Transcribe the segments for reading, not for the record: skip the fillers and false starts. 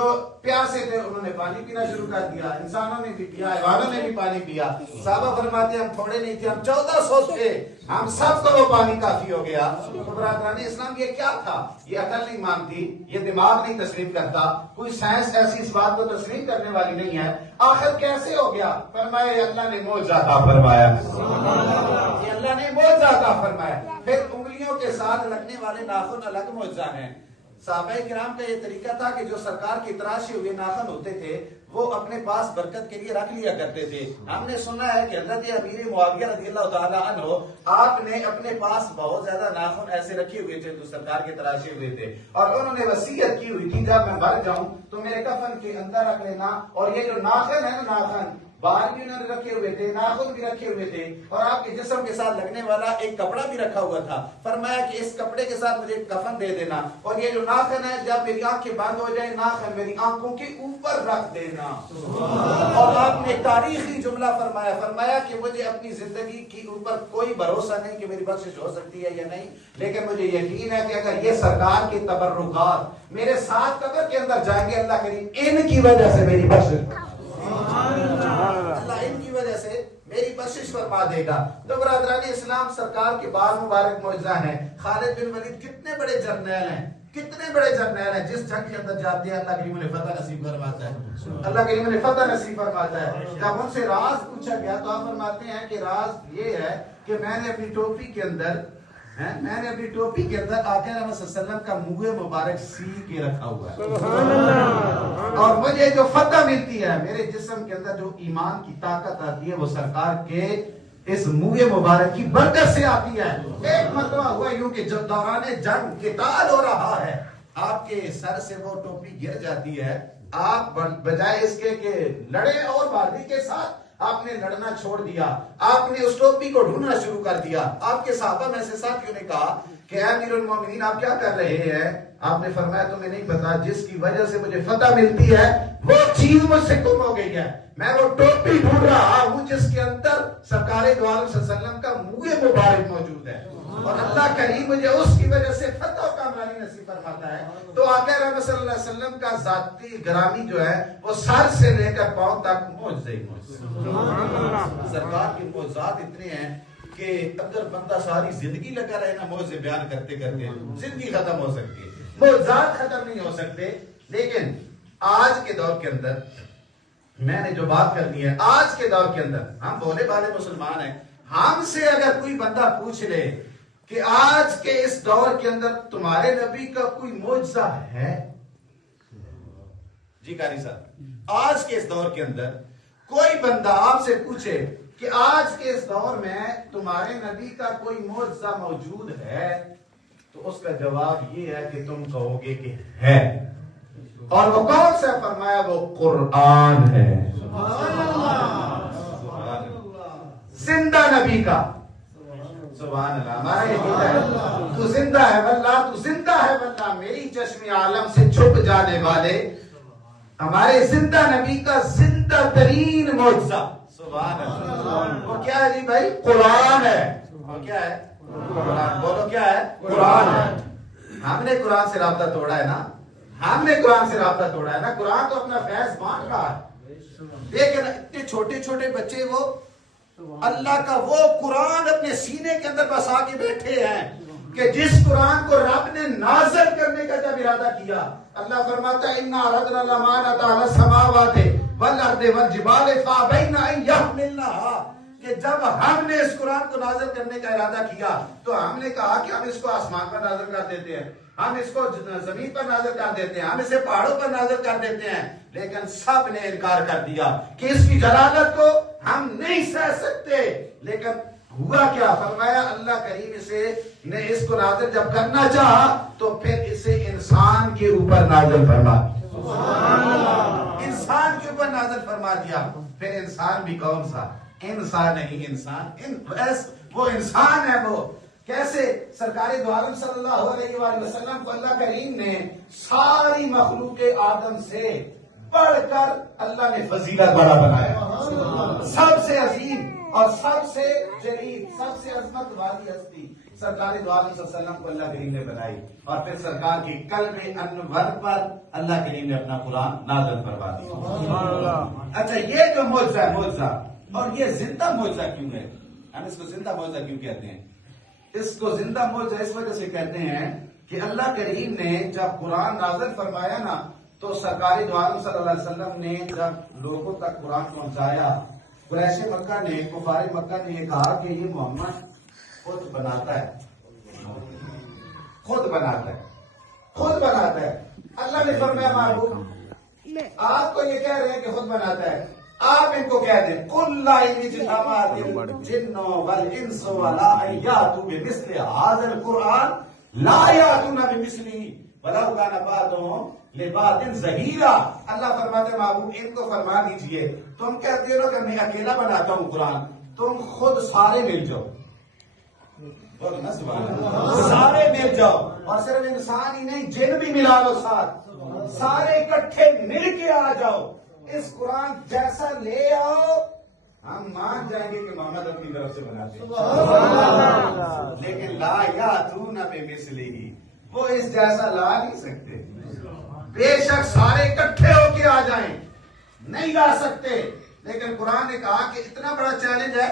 جو پیاسے تھے انہوں نے پانی پینا شروع کر دیا، انسانوں نے بھی پیا، حیوانوں نے بھی پانی پیا۔ صحابہ فرماتے ہیں ہم تھوڑے نہیں تھے، ہم 1400 تھے، ہم سب کو وہ پانی کافی ہو گیا۔ تو برادران اسلام یہ کیا تھا؟ یہ عقل نہیں مانتی، یہ دماغ نہیں تسلیم کرتا، کوئی سائنس ایسی اس بات کو تسلیم کرنے والی نہیں ہے۔ آخر کیسے ہو گیا؟ فرمایا یہ اللہ نے معجزہ عطا فرمایا، یہ اللہ نے معجزہ عطا فرمایا۔ پھر انگلیوں کے ساتھ لگنے والے ناخن الگ معجزہ ہیں۔ صحابہ کرام کا یہ طریقہ تھا کہ جو سرکار کی تراشے ہوئے ناخن ہوتے تھے وہ اپنے پاس برکت کے لیے رکھ لیا کرتے تھے۔ ہم نے سنا ہے کہ حضرت امیر معاویہ رضی اللہ تعالیٰ عنہ آپ نے اپنے پاس بہت زیادہ ناخن ایسے رکھے ہوئے تھے جو سرکار کے تراشے ہوئے تھے، اور انہوں نے وصیت کی ہوئی تھی جب میں مر جاؤں تو میرے کفن کے اندر رکھ لینا۔ اور یہ جو ناخن ہے نا، ناخن بال بھی انہوں نے رکھے ہوئے تھے، ناخن بھی رکھے ہوئے تھے، اور آپ کے جسم کے ساتھ لگنے والا ایک کپڑا بھی رکھا ہوا تھا۔ فرمایا کہ اس کپڑے کے ساتھ مجھے کفن دے دینا، اور یہ جو ناخن ہے جب میری آنکھیں بند ہو جائیں ناخن میری آنکھوں کے اوپر رکھ دینا۔ اور آپ نے تاریخی جملہ فرمایا کہ مجھے اپنی زندگی کے اوپر کوئی بھروسہ نہیں کہ میری بخشش ہو سکتی ہے یا نہیں، لیکن مجھے یقین ہے کہ اگر یہ سرکار کے تبرکات میرے ساتھ قبر کے اندر جائیں گے اللہ کریم ان کی وجہ سے میری بخشش، اللہ ان کی وجہ سے میری بخشش فرما دے گا۔ تو برادران اسلام سرکار کے بال مبارک معجزہ ہیں۔ خالد بن ولید کتنے بڑے جرنیل ہیں، کتنے بڑے جرنیل ہیں، جس جنگ کے اندر جاتے ہیں اللہ کریم انہیں فتح نصیب فرماتا ہے، اللہ کریم انہیں فتح نصیب فرماتا ہے۔ جب ان سے راز پوچھا گیا تو آپ فرماتے ہیں کہ راز یہ ہے کہ میں نے اپنی ٹوپی کے اندر آقا رحمت صلی اللہ علیہ وسلم کا منہ مبارک سی کے رکھا ہوا ہے، اور مجھے جو فتح ملتی ہے میرے جسم کے اندر جو ایمان کی طاقت آتی ہے وہ سرکار کے اس منہ مبارک کی برکت سے آتی ہے۔ ایک مرتبہ ہوا یوں کہ جب دوران جنگ قتال ہو رہا ہے آپ کے سر سے وہ ٹوپی گر جاتی ہے، آپ بجائے اس کے کہ لڑے اور بازی کے ساتھ آپ نے لڑنا چھوڑ دیا، آپ نے اس ٹوپی کو ڈھونڈنا شروع کر دیا۔ آپ کے صحابہ میں سے ساتھیوں نے کہا کہ اے امیر المومنین آپ کیا کر رہے ہیں؟ آپ نے فرمایا تمہیں نہیں پتا جس کی وجہ سے مجھے فتح ملتی ہے وہ چیز مجھ سے گم ہو گئی ہے، میں وہ ٹوپی ڈھونڈ رہا ہوں جس کے اندر سرکار دو عالم صلی اللہ علیہ وسلم کا منہ مبارک موجود ہے، اور اللہ کریم مجھے اس کی وجہ سے فتح و کامرانی نصیب فرماتا ہے۔ تو آقا رحمت صلی اللہ علیہ وسلم کا ذاتی گرامی جو ہے وہ سر سے لے کر پاؤں تک معجزہ ہی معجزہ۔ سرکار کے معجزات اتنے ہیں کہ اگر بندہ ساری زندگی لگا رہے نا معجزے بیان کرتے کرتے زندگی ختم ہو سکتی ہے، معجزات ختم نہیں ہو سکتے۔ لیکن آج کے دور کے اندر میں نے جو بات کرنی ہے، آج کے دور کے اندر ہم بولے والے مسلمان ہیں، ہم سے اگر کوئی بندہ پوچھ لے کہ آج کے اس دور کے اندر تمہارے نبی کا کوئی معجزہ ہے؟ جی قاری صاحب، آج کے اس دور کے اندر کوئی بندہ آپ سے پوچھے کہ آج کے اس دور میں تمہارے نبی کا کوئی معجزہ موجود ہے تو اس کا جواب یہ ہے کہ تم کہو گے کہ ہے، اور وہ کون سا؟ فرمایا وہ قرآن ہے، زندہ نبی کا۔ سبحان اللہ، ہمارا یہ ہے تو زندہ ہے واللہ، تو زندہ ہے واللہ، میری چشم عالم سے چھپ جانے والے ہمارے زندہ نبی کا زندہ ترین معجزہ سبحان اللہ وہ کیا ہے جی بھائی؟ قرآن ہے۔ وہ کیا ہے؟ قرآن۔ بولو کیا ہے؟ قرآن ہے۔ ہم نے قرآن سے رابطہ توڑا ہے نا، ہم نے قرآن سے رابطہ توڑا ہے نا، قرآن تو اپنا فیض بانٹ رہا ہے، لیکن اتنے چھوٹے چھوٹے بچے وہ اللہ کا وہ قرآن اپنے سینے کے اندر بسا کے بیٹھے ہیں کہ جس قرآن کو رب نے نازل کرنے کا جب ارادہ کیا، اللہ فرماتا ہے اِنَّا عَرَضْنَا الْأَمَانَةَ عَلَى السَّمَاوَاتِ وَالْأَرْضِ وَالْجِبَالِ فَأَبَيْنَ أَن يَحْمِلْنَهَا، کہ جب ہم نے اس قرآن کو نازل کرنے کا ارادہ کیا تو ہم نے کہا کہ ہم اس کو آسمان پر نازل کر دیتے ہیں، ہم اس کو زمین پر نازل کر دیتے ہیں، ہم اسے پہاڑوں پر نازل کر دیتے ہیں، لیکن سب نے انکار کر دیا کہ اس کی جلالت کو ہم نہیں سہ سکتے۔ لیکن ہوا کیا؟ فرمایا اللہ کریم نے اس کو نازل جب کرنا چاہا تو پھر اسے انسان کے اوپر نازل فرما دیا، انسان کے اوپر نازل فرما دیا۔ پھر انسان بھی کون سا؟ انسان نہیں، انسان وہ انسان ہے۔ وہ کیسے؟ سرکار دو عالم صلی اللہ علیہ وآلہ وسلم کو اللہ کریم نے ساری مخلوق آدم سے بڑھ کر اللہ نے فضیلت بڑا بنایا، سب سے عظیم اور سب سے جلیل، سب سے عظمت والی ہستی، سرکار دو عالم صلی اللہ علیہ وسلم کو اللہ کریم نے بنائی اور پھر سرکار کی قلب انور پر اللہ کریم نے اپنا قرآن نازل فرما دیا. اچھا یہ جو معجزہ ہے معجزہ، اور یہ زندہ معجزہ کیوں ہے؟ ہم اس کو زندہ معجزہ کیوں کہتے ہیں؟ اس کو زندہ معجزہ اس وجہ سے کہتے ہیں کہ اللہ کریم نے جب قرآن نازل فرمایا نا تو سرکار دو عالم صلی اللہ علیہ وسلم نے جب لوگوں تک قرآن پہنچایا، قریش مکہ نے، کفار مکہ نے یہ کہا کہ یہ محمد خود بناتا ہے، خود بناتا ہے، خود بناتا ہے. اللہ نے فرمایا محبوب آپ کو یہ کہہ رہے ہیں کہ خود بناتا ہے، آپ ان کو کہہ دیں قل لا اجتماعت الجن والانس ولا ان یاتوا بمثل هذا القرآن لا یاتون بمثله ولو کان بعضهم لبعض ظہیرا. اللہ فرماتے ہیں محبوب ان کو فرما دیجئے تم کہتے ہو کہ میں اکیلا بناتا ہوں قرآن، تم خود سارے مل جاؤ، سارے مل جاؤ، اور صرف انسان ہی نہیں جن بھی ملا لو ساتھ، سارے اکٹھے مل کے آ جاؤ، اس قرآن جیسا لے آؤ، ہم مان جائیں گے کہ محمد اپنی طرف سے بناتے ہیں، لیکن لا یاتون بمثلہ، وہ اس جیسا لا نہیں سکتے. بے شک سارے اکٹھے ہو کے آ جائیں، نہیں لا سکتے. لیکن قرآن نے کہا کہ اتنا بڑا چیلنج ہے،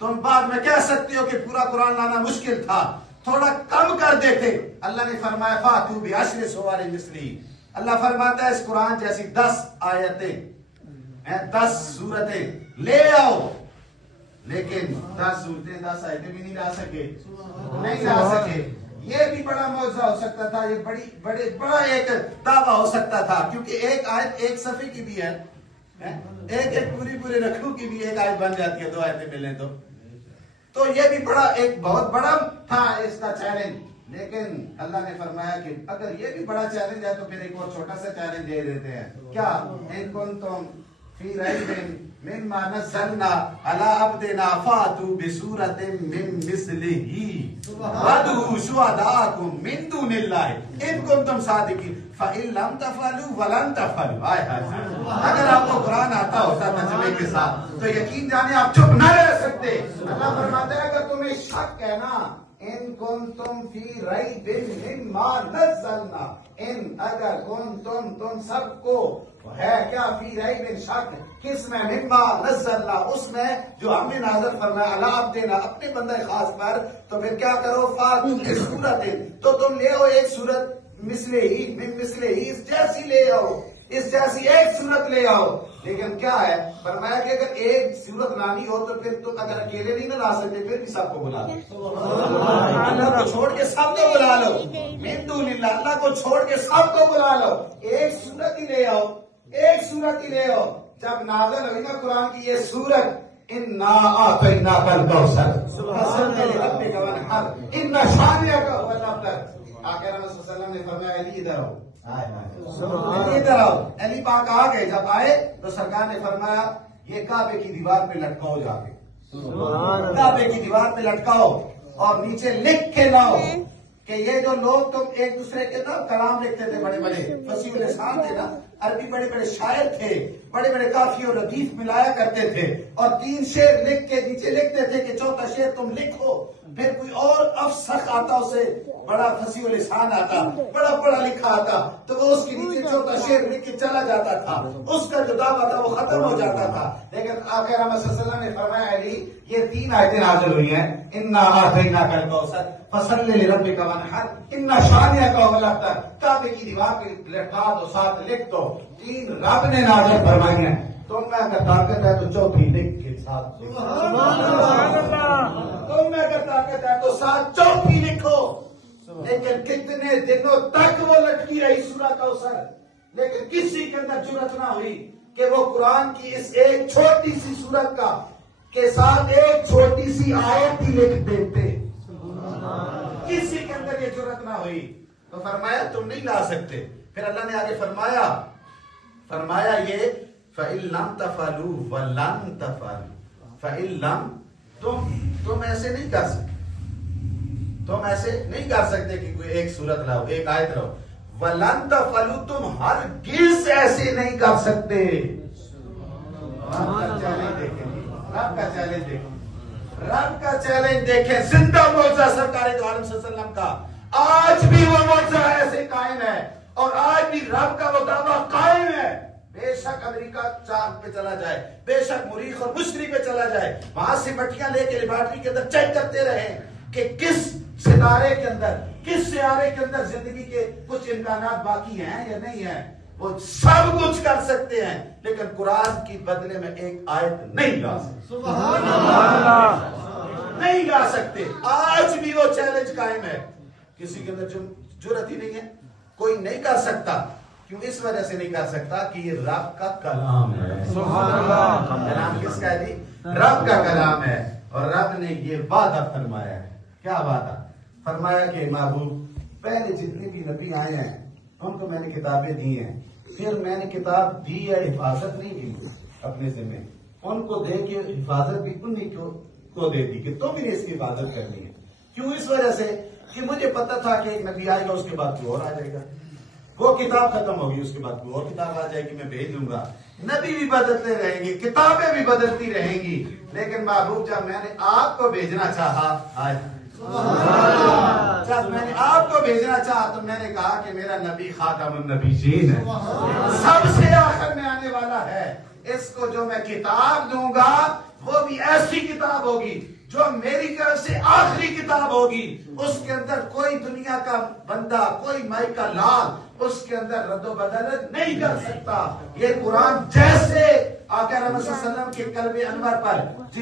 تم بعد میں کہہ سکتے ہو کہ پورا قرآن لانا مشکل تھا، تھوڑا کم کر دیتے. اللہ نے فرمایا فاتوا بعشر سور مثلہ. اللہ فرماتا ہے اس قرآن جیسی 10 آیتیں 10 سورتیں لے آؤ، لیکن 10 سورتیں 10 آیتیں بھی نہیں لا سکے، نہیں لا سکے. یہ بھی بڑا معجزہ ہو سکتا تھا، یہ بڑا ایک دعویٰ ہو سکتا تھا، کیونکہ ایک آیت ایک صفحے کی بھی ہے، ایک پوری رکھو کی بھی ایک آیت بن جاتی ہے، 2 آیتیں ملیں تو یہ بھی بڑا ایک بہت بڑا تھا اس کا چیلنج. لیکن اللہ نے فرمایا کہ اگر یہ بھی بڑا چیلنج ہے تو پھر ایک اور چھوٹا سا چیلنج دے دیتے ہیں. کیا ان کنتم فی ریب مما نزلنا علی عبدنا فاتوا بسورۃ من مثلہ وادعوا شہداءکم من دون اللہ ان کنتم صادقین فإن لم تفعلوا ولن تفعلوا. اگر آپ کو قرآن آتا ہوتا ترجمے کے ساتھ تو یقین جانے آپ چپ نہ رہ سکتے. اللہ فرماتا ہے اگر تمہیں شک ہے نا ان کنتم فی ریب مما نزلنا، ان اگر کنتم تم سب کو ہے کیا فی ریب شک کس میں مما نزلنا اس میں جو ہم نے نازل فرمایا علی عبدنا اپنے بندہ خاص پر، تو پھر کیا کرو فاتوا بسورۃ، تو تم لے آؤ ایک سورت مثلہ ہی من مثلہ ہی اس جیسی لے آؤ، اس جیسی ایک سورت لے آؤ. لیکن کیا ہے فرمایا کہ اگر ایک سورت لانی ہو تو پھر تم اگر اکیلے نہیں نہ لا سکتے پھر بھی سب کو بلا لو، اللہ کو چھوڑ کے سب کو بلا لو، من دون اللہ اللہ کو چھوڑ کے سب کو بلا لو، ایک سورت ہی لے آؤ، ایک سورت ہی لے آؤ. جب نازل ہوئی نا قرآن کی یہ سورت انا اعطیناک الکوثر فصلی لربک وانحر ان شانئک هو الابتر، آقا رحمت صلی اللہ علیہ وسلم نے فرمایا علی ادھر آؤ، ادھر آؤ. علی پاک آ گئے، جب آئے تو سرکار نے فرمایا یہ کعبے کی دیوار پہ لٹکاؤ، جا کے کعبے کی دیوار پہ لٹکاؤ اور نیچے لکھ کے لاؤ کہ یہ جو لوگ تم ایک دوسرے کے نا کلام لکھتے تھے، بڑے بڑے فصیح الاسان تھے نا، عربی بڑے بڑے شاعر تھے، بڑے بڑے قافیے اور ردیف ملایا کرتے تھے اور 3 شعر لکھ کے نیچے لکھتے تھے کہ 4تھا شعر تم لکھو. پھر کوئی اور افسخ آتا، اسے بڑا فصیح الاسان آتا، بڑا پڑھا لکھا آتا، تو وہ اس کے نیچے 4تھا شعر لکھ کے چلا جاتا تھا، اس کا جو دعویٰ تھا وہ ختم ہو جاتا تھا. لیکن آقا رحمت صلی اللہ علیہ وسلم نے فرمایا علی یہ 3 آیتیں نازل ہوئی ہیں، انا اعطیناک الکوثر فصلی لربک وانحر ان شانئک هو الابتر. کعبے کی دیوار پہ لٹکا دو، ساتھ لکھ دو، 3 رب نے نازل فرمائی ہیں. تم میں اگر طاقت ہے تو 4تھی لکھ کے ساتھ تم میں اگر طاقت ہے تو ساتھ 4تھی لکھو. لیکن کتنے دنوں تک وہ لٹکی رہی سورہ کوثر، لیکن کسی کے اندر جرأت نہ ہوئی کہ وہ قرآن کی اس ایک چھوٹی سی سورت کا کے ساتھ ایک چھوٹی سی آیت ہی لکھ دیتے. کسی کے اندر یہ جرأت نہ ہوئی تو فرمایا تم نہیں لا سکتے. پھر اللہ نے آگے فرمایا یہ فَإِن لَمْ تَفْعَلُوا وَلَن تَفْعَلُوا فَإِن لَمْ تم ایسے نہیں کر سکتے، تم ایسے نہیں کر سکتے کہ کوئی ایک سورت لاؤ، ایک آیت لاؤ. وَلَن تَفْعَلُوا تم ہرگز ایسے نہیں کر سکتے. رب کا چیلنج دیکھیں، رب کا چیلنج دیکھیں. رب کا چیلنج دیکھیں، زندہ معجزہ سرکار دو عالم صلی اللہ علیہ وسلم کا، آج بھی وہ معجزہ ایسے قائم ہے، اور آج بھی رب کا وہ دعویٰ قائم ہے۔ بے شک امریکہ چاند پہ چلا جائے، بے شک مریخ اور مشتری پہ چلا جائے، وہاں سے مٹیاں لے کے لیبارٹری کے اندر چیک کرتے رہیں کہ کس ستارے کے اندر، کس سیارے کے اندر زندگی کے کچھ امکانات باقی ہیں یا نہیں ہیں، وہ سب کچھ کر سکتے ہیں، لیکن قرآن کی بدلے میں ایک آیت نہیں لا سکتے، سبحان اللہ، نہیں لا سکتے۔ آج بھی وہ چیلنج قائم ہے، کسی کے اندر جرأت ہی نہیں ہے، کوئی نہیں کر سکتا۔ کیوں؟ اس وجہ سے نہیں کر سکتا کہ یہ رب کا کلام ہے، سبحان اللہ۔ کلام کس کا ہے جی؟ رب کا کلام ہے، اور رب نے یہ وعدہ فرمایا ہے۔ کیا وعدہ فرمایا؟ کہ محبوب پہلے جتنے بھی نبی آئے ہیں ان کو میں نے کتابیں دی ہیں، پھر میں نے کتاب دی ہے، حفاظت نہیں دی اپنے ذمہ، ان کو دے کے حفاظت بھی انہی کو دے دی کہ تم نے اس کی حفاظت کرنی ہے۔ کیوں؟ اس وجہ سے کہ مجھے پتا تھا کہ ایک نبی آئے گا، اس کے بعد کوئی اور آ جائے گا، وہ کتاب ختم ہوگی، اس کے بعد کوئی اور کتاب آ جائے گی، میں بھیج دوں گا۔ نبی بھی بدلتے رہیں گے، کتابیں بھی بدلتی رہیں گی، لیکن محبوب جب میں نے آپ کو بھیجنا چاہا، جب میں نے آپ کو بھیجنا چاہا تو میں نے کہا کہ میرا نبی خاتم النبیین ہے، سب سے آخر میں آنے والا ہے، اس کو جو میں کتاب دوں گا وہ بھی ایسی کتاب ہوگی جو میری طرف سے آخری کتاب ہوگی، اس کے اندر کوئی دنیا کا بندہ، کوئی مائی کا لال اس کے اندر رد و بدل نہیں کر سکتا۔ یہ قرآن جیسے آقا رحمت صلی اللہ علیہ وسلم کے قلب انور پر